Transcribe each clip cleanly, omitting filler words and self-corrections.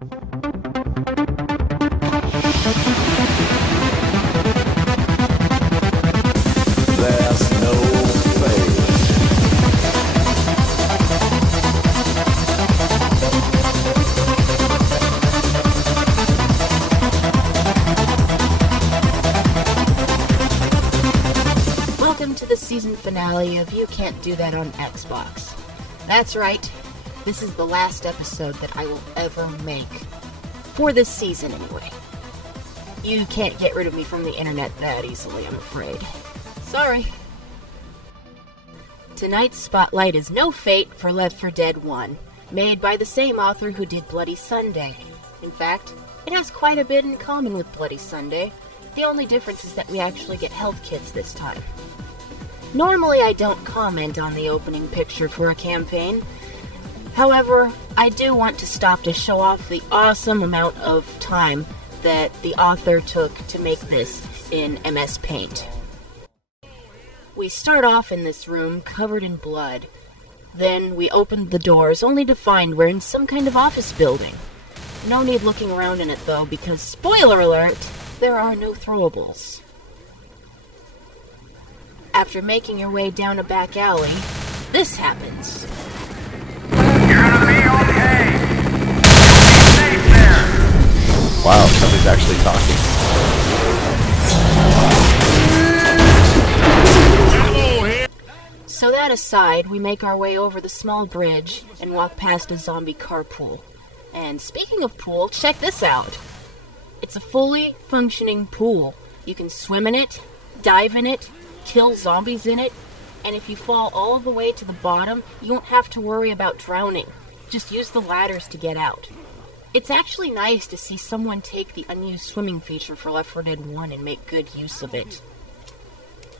There's no fate. Welcome to the season finale of You Can't Do That on Xbox. That's right, this is the last episode that I will ever make. For this season, anyway. You can't get rid of me from the internet that easily, I'm afraid. Sorry. Tonight's spotlight is No Fate for Left 4 Dead 1, made by the same author who did Bloody Sunday. In fact, it has quite a bit in common with Bloody Sunday. The only difference is that we actually get health kits this time. Normally I don't comment on the opening picture for a campaign. However, I do want to stop to show off the awesome amount of time that the author took to make this in MS Paint. We start off in this room covered in blood. Then we open the doors only to find we're in some kind of office building. No need looking around in it though, because spoiler alert, there are no throwables. After making your way down a back alley, this happens. You're gonna be okay. You'll be safe there. Wow, somebody's actually talking. So that aside, we make our way over the small bridge and walk past a zombie carpool. And speaking of pool, check this out. It's a fully functioning pool. You can swim in it, dive in it, kill zombies in it, and if you fall all the way to the bottom, you won't have to worry about drowning. Just use the ladders to get out. It's actually nice to see someone take the unused swimming feature for Left 4 Dead 1 and make good use of it.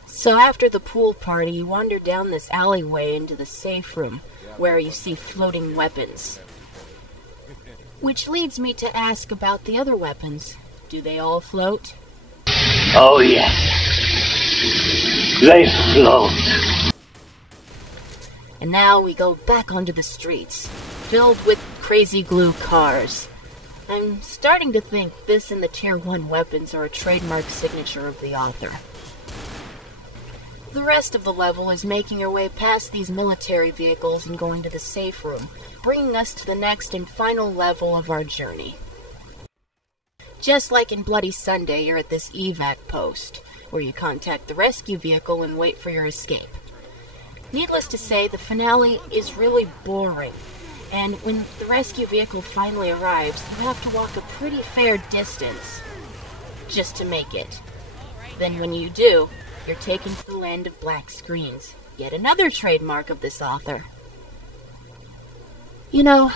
So after the pool party, you wander down this alleyway into the safe room, where you see floating weapons. Which leads me to ask about the other weapons. Do they all float? Oh, yes. They float. And now we go back onto the streets, filled with crazy glue cars. I'm starting to think this and the Tier 1 weapons are a trademark signature of the author. The rest of the level is making your way past these military vehicles and going to the safe room, bringing us to the next and final level of our journey. Just like in Bloody Sunday, you're at this evac post, where you contact the rescue vehicle and wait for your escape. Needless to say, the finale is really boring, and when the rescue vehicle finally arrives, you have to walk a pretty fair distance just to make it. Then when you do, you're taken to the land of black screens, yet another trademark of this author. You know,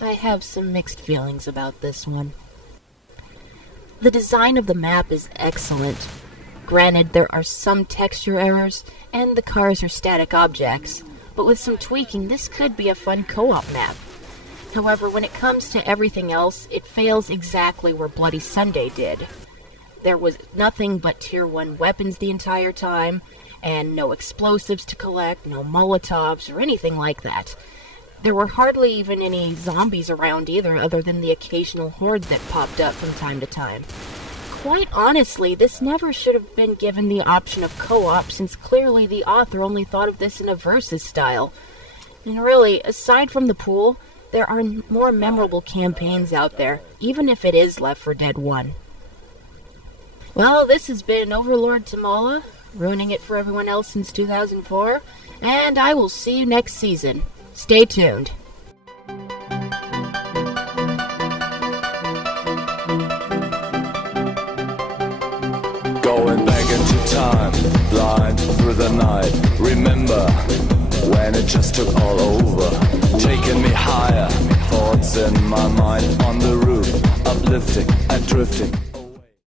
I have some mixed feelings about this one. The design of the map is excellent. Granted, there are some texture errors, and the cars are static objects, but with some tweaking, this could be a fun co-op map. However, when it comes to everything else, it fails exactly where Bloody Sunday did. There was nothing but Tier 1 weapons the entire time, and no explosives to collect, no Molotovs, or anything like that. There were hardly even any zombies around either, other than the occasional horde that popped up from time to time. Quite honestly, this never should have been given the option of co-op, since clearly the author only thought of this in a versus style. And really, aside from the pool, there are more memorable campaigns out there, even if it is Left 4 Dead 1. Well, this has been Overlord Tamala, ruining it for everyone else since 2004, and I will see you next season. Stay tuned. Going back into time, blind through the night. Remember when it just took all over, taking me higher. Thoughts in my mind on the roof, uplifting and drifting.